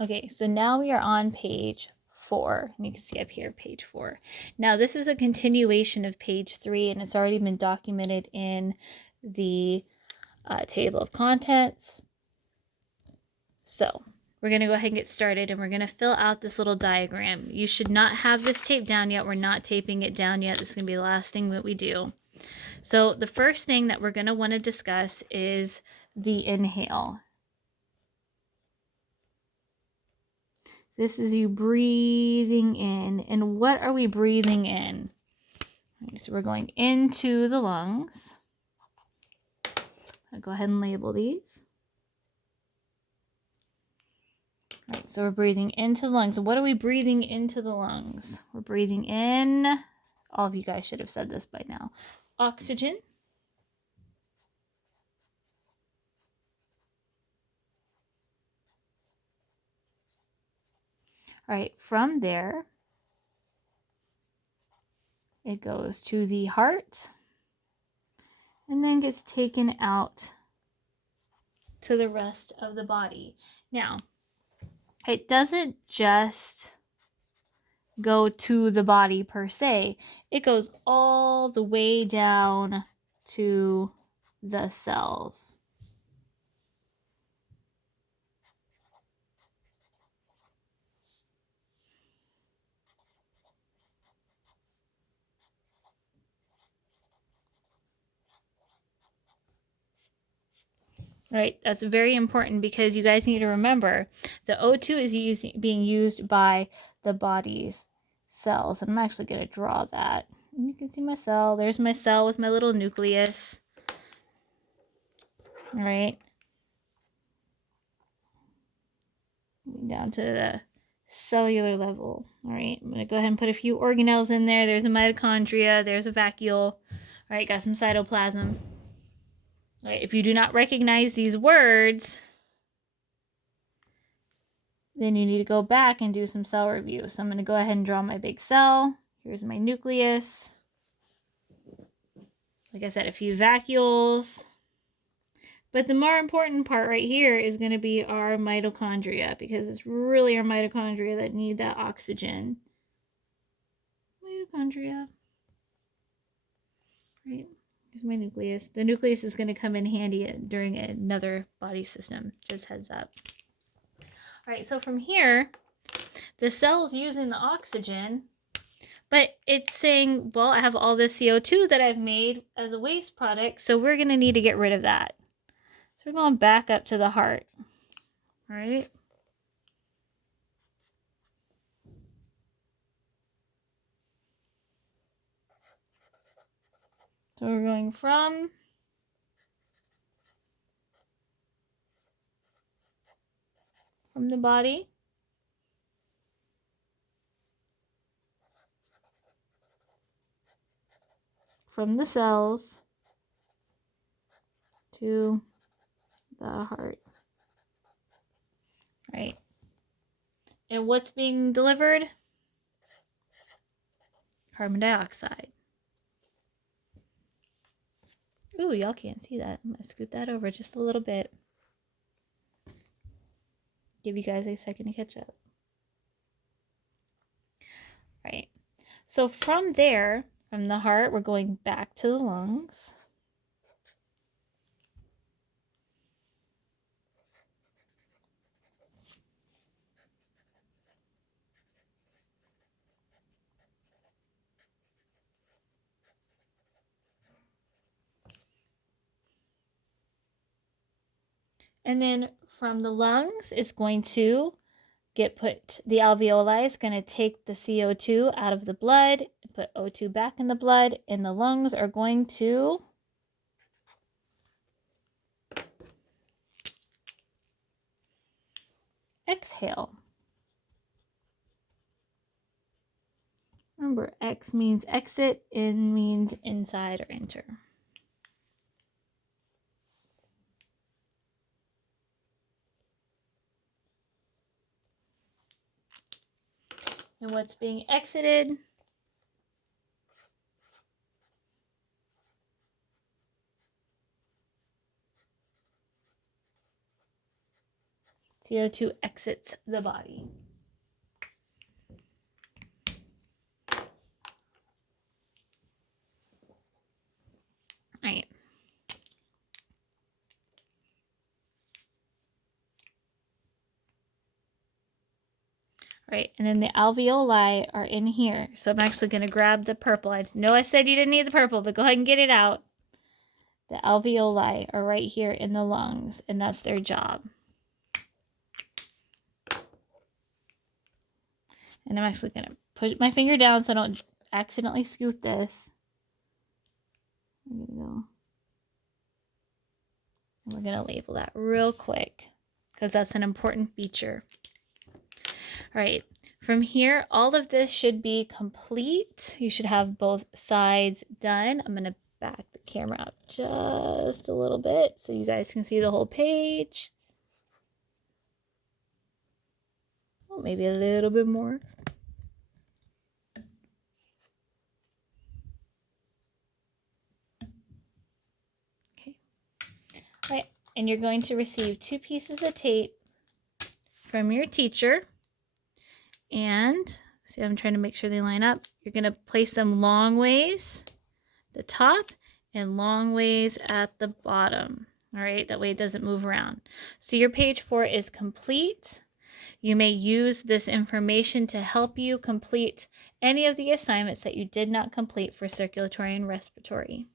Okay, so now we are on page 4. And you can see up here, page 4. Now, this is a continuation of page 3, and it's already been documented in the table of contents. So, we're going to go ahead and get started, and we're going to fill out this little diagram. You should not have this taped down yet. We're not taping it down yet. This is going to be the last thing that we do. So, the first thing that we're going to want to discuss is the inhale. This is you breathing in. And what are we breathing in? Okay, so we're going into the lungs. I'll go ahead and label these. All right, so we're breathing into the lungs. What are we breathing into the lungs? We're breathing in, all of you guys should have said this by now, oxygen. All right, from there, it goes to the heart and then gets taken out to the rest of the body. Now, it doesn't just go to the body per se. It goes all the way down to the cells. Right, that's very important because you guys need to remember the O2 is being used by the body's cells. I'm actually going to draw that. And you can see my cell. There's my cell with my little nucleus. All right. Down to the cellular level. All right, I'm going to go ahead and put a few organelles in there. There's a mitochondria. There's a vacuole. All right, got some cytoplasm. All right, if you do not recognize these words, then you need to go back and do some cell review. So I'm going to go ahead and draw my big cell. Here's my nucleus. Like I said, a few vacuoles. But the more important part right here is going to be our mitochondria, because it's really our mitochondria that need that oxygen. Mitochondria. Right. Here's my nucleus. The nucleus is going to come in handy during another body system. Just heads up. All right, so from here, the cell's using the oxygen, but it's saying, well, I have all this CO2 that I've made as a waste product, so we're going to need to get rid of that. So we're going back up to the heart. All right. So we're going from the body from the cells to the heart. Right. And what's being delivered? Carbon dioxide. Ooh, y'all can't see that. I'm going to scoot that over just a little bit. Give you guys a second to catch up. Right. So from there, from the heart, we're going back to the lungs. And then from the lungs, it's going to get put, the alveoli is going to take the CO2 out of the blood, put O2 back in the blood, and the lungs are going to exhale. Remember, X means exit, in means inside or enter. And what's being exited? CO2 exits the body. All right. Right, and then the alveoli are in here. So I'm actually going to grab the purple. I know I said you didn't need the purple, but go ahead and get it out. The alveoli are right here in the lungs, and that's their job. And I'm actually going to put my finger down so I don't accidentally scoot this. There we go. And we're going to label that real quick because that's an important feature. All right, from here, all of this should be complete. You should have both sides done. I'm going to back the camera up just a little bit so you guys can see the whole page. Oh, maybe a little bit more. Okay. All right, and you're going to receive 2 pieces of tape from your teacher. And see, I'm trying to make sure they line up. You're going to place them long ways at the top and long ways at the bottom. All right, that way it doesn't move around. So your page 4 is complete. You may use this information to help you complete any of the assignments that you did not complete for circulatory and respiratory.